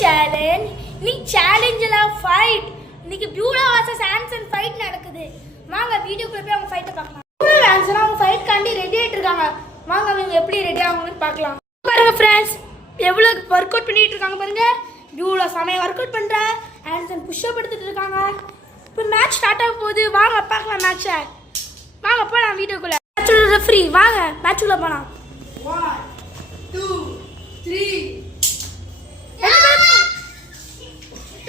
Challenge. இன்னைக்கு சேலஞ்சில் fight. இன்னைக்கு Beulah vs Anson fight நடக்குது. வாங்க வீடியோக்குள்ள போய் அவங்க ஃபைட்டை பார்க்கலாம். பியூலா ஆன்சன் அவங்க ஃபைட் காண்டி ரெடி ஆயிட்டு இருக்காங்க. வாங்க அவங்க எப்படி ரெடி ஆகுங்கன்னு பார்க்கலாம். பாருங்க ஃப்ரெண்ட்ஸ், எவ்வளோ ஒர்க் அவுட் பண்ணிட்டு இருக்காங்க பாருங்க. பியூலா சமையல் ஒர்க் அவுட் பண்ற, ஆன்சன் புஷ் அப் எடுத்துட்டு இருக்காங்க. இப்போ மேட்ச் ஸ்டார்ட் ஆக போகுது. வாங்க பார்க்கலாம் மேட்சை. வாங்க போலாம் வீடியோக்குள்ள. மேட்சோட ரெஃப்ரி வாங்க மேட்சுக்குள்ள போலாம். 1 2 3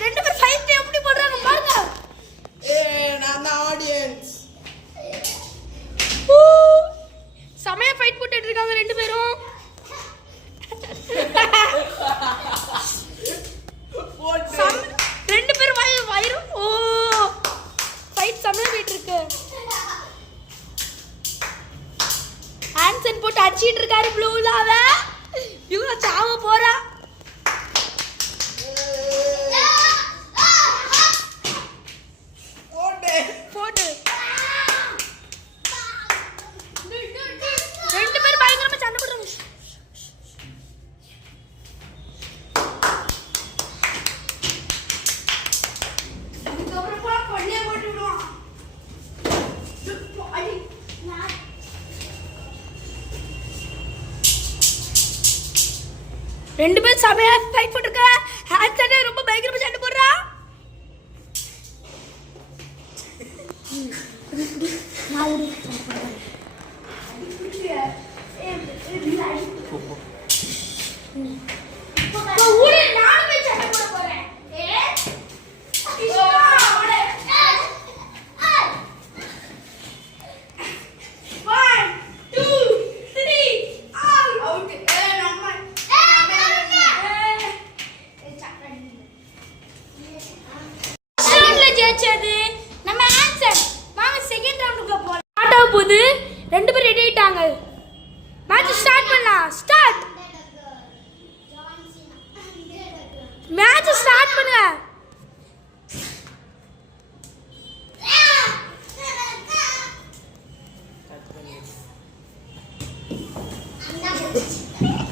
ரெண்டு பேர் ஃபைட் எப்படி பண்றாங்க பாருங்க. நான் தான் ஆடியன்ஸ். சமய ஃபைட் போட்டுட்டு இருக்காங்க ரெண்டு பேரும். ரெண்டு பேரும் வயிறு ஃபைட் சமய போயிட்டு இருக்கு. ஆன்சன் போட்டு அடிச்சிட்டு இருக்காரு ப்ளூலாவ. இவங்க சாவ போறா. போட்டு ரெண்டு பேரும் பயங்கரமா சண்டை போடுறாங்க. ரெண்டு பேரும் சமையா ஃபைட் போட்டுருக்க. ஆன்சன் ரொம்ப பயங்கரமா சண்டை போடுறா. ரெண்டு பேரும் ரெடி ஆயிட்டாங்க. மேட்ச் ஸ்டார்ட் பண்ணலாம். ஸ்டார்ட். மேட்ச் ஸ்டார்ட் பண்ணுங்க.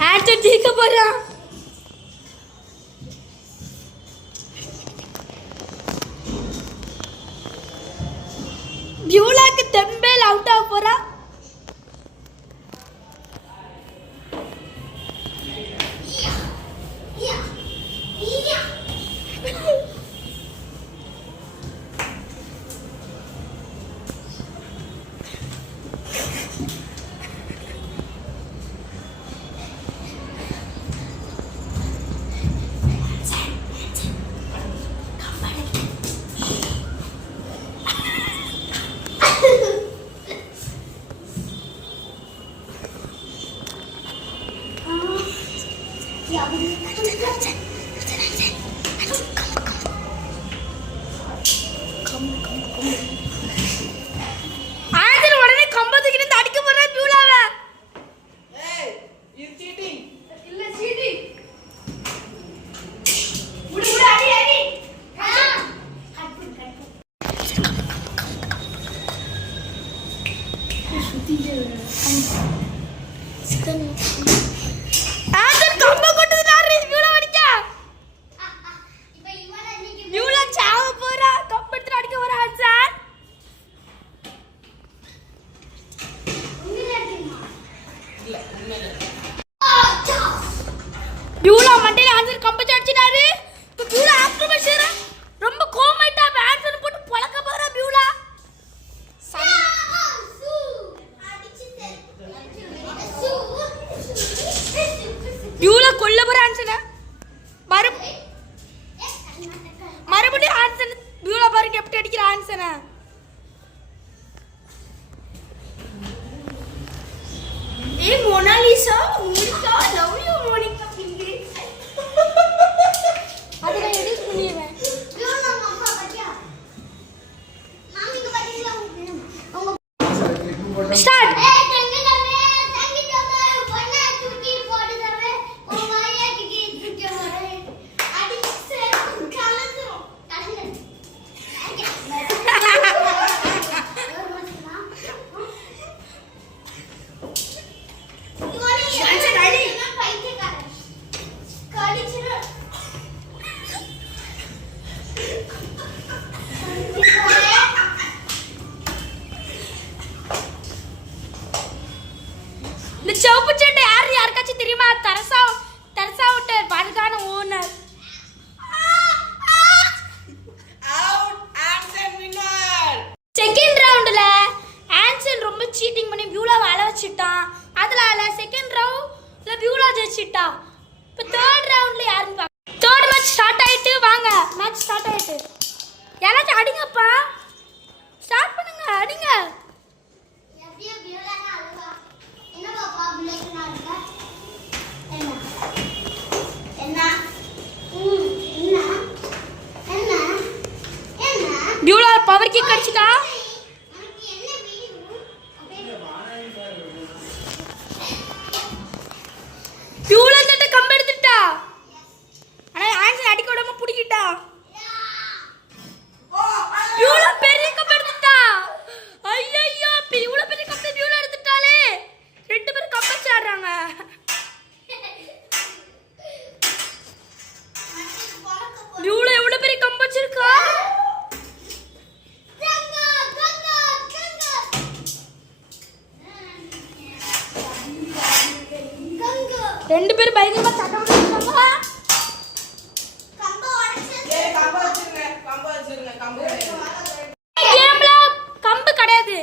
ஆன்சன் ஜெயிக்க போறான். பியூலாக்கு தெம்பேல் அவுட் ஆக போறா. ஆன்சன் உடனே கம்பத்துக்கு இருந்து அடிக்க போறா பியூலாவ. ஏய், இது சீட்டிங். இல்ல சீட்டிங். முடி அடி அடி. ஆன்சன் கம்ப கொட்டுதுனாரு பியூலா அடிக்க. பியூலா சாவ போறா. கம்ப எடுத்து அடிக்க போறா ஆன்சன். பியூலா மண்டையில ஆன்சர் கம்பச்சு அடிச்சிட்டாரு. இப்போ பியூலா ஆக்ரோஷேர ரொம்ப கோமாயிட்டா. ஆன்சர் போட்டு பழக்க போறா பியூலா. பியூலா கொல்ல போற ஆன்சர். மறுபடியும் ஆன்சர். பியூலா பாருங்க எப்படி அடிக்கிற ஆன்சர். ஏய் Mona Lisa, Monica, love you Monica. அது நான் எடிட் பண்ணிடுவேன். ஸ்டார்ட். பவர் கிக் அடிச்சிட்டா. பியூலா தட்ட கம்பு எடுத்துட்டா. ஆனா ஆன்சர் அடிக்க விடாம புடிக்கிட்டா. பியூலா பெரிய கம்பு எடுத்துட்டா. ஐயோ பியூலா பெரிய கம்பு பியூலா எடுத்துட்டாளே. ரெண்டு பேரும் கம்பு ஆடுறாங்க. பியூலா எவ்வளவு பெரிய கம்பு வச்சிருக்கா. ரெண்டு பேரும் பயங்கரமா சட்டம் போடுறாங்க. ஏய் கம்பு வச்சிருங்க கேம்ல கம்பு கிடையாது.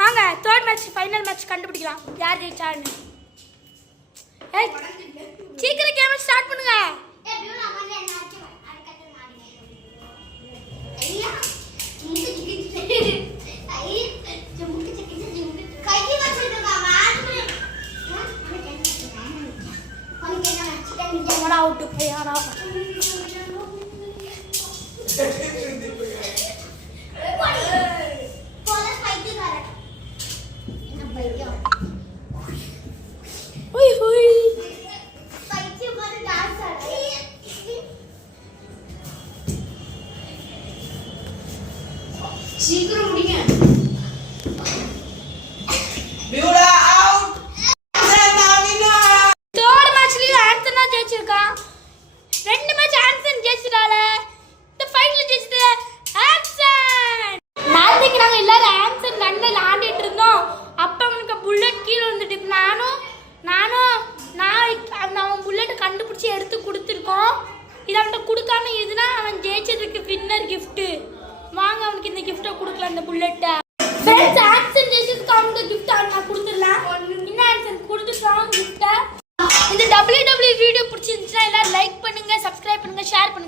வாங்க தேர்ட் மேட்ச் ஃபைனல் மேட்ச் கண்டுபிடிக்கலாம் யார் ஜெயிச்சான்னு. ஏய் சீக்கிரம் கேம் ஸ்டார்ட் பண்ணுங்க. அவுட் யாரா சீக்கிரம் முடிங்க. Beulah out. தேர்ட் மேட்ச்லயும் ஆன்சன் தான் ஜெயிச்சிருக்கான். ரெண்டு மேட்ச் ஆன்சன் ஜெயிச்சிட்டால. இந்த ஃபைனல் ஜெயிச்சது ஆன்சன். நாளைக்கு நாங்க எல்லாரும் ஆன்சன் நன்ன விளையாடிட்டு இருந்தோம். அப்ப அவனுக்கு புல்லட் கீழ வந்துட்டு அவன் புல்லட் கண்டுபிடிச்சி எடுத்து கொடுத்துருக்கோம். இது அவன்கிட்ட கொடுக்காம இதுனா அவன் ஜெயிச்சதுக்கு வின்னர் gift. வாங்க அவனுக்கு இந்த கிஃப்ட்டை கொடுக்கலாம் இந்த புல்லட்டை. ஃப்ரெண்ட்ஸ் ஆன்சன் ஜெயிச்சதுக்கு அவங்க gift நான் கொடுத்துடலாம். இன்னும் ஆன்சன் கொடுத்துட்டோம் gift. இந்த WW வீடியோ பிடிச்சிருந்துச்சுன்னா எல்லாரும் லைக் பண்ணுங்க, சப்ஸ்கிரைப் பண்ணுங்க, ஷேர் பண்ணுங்க.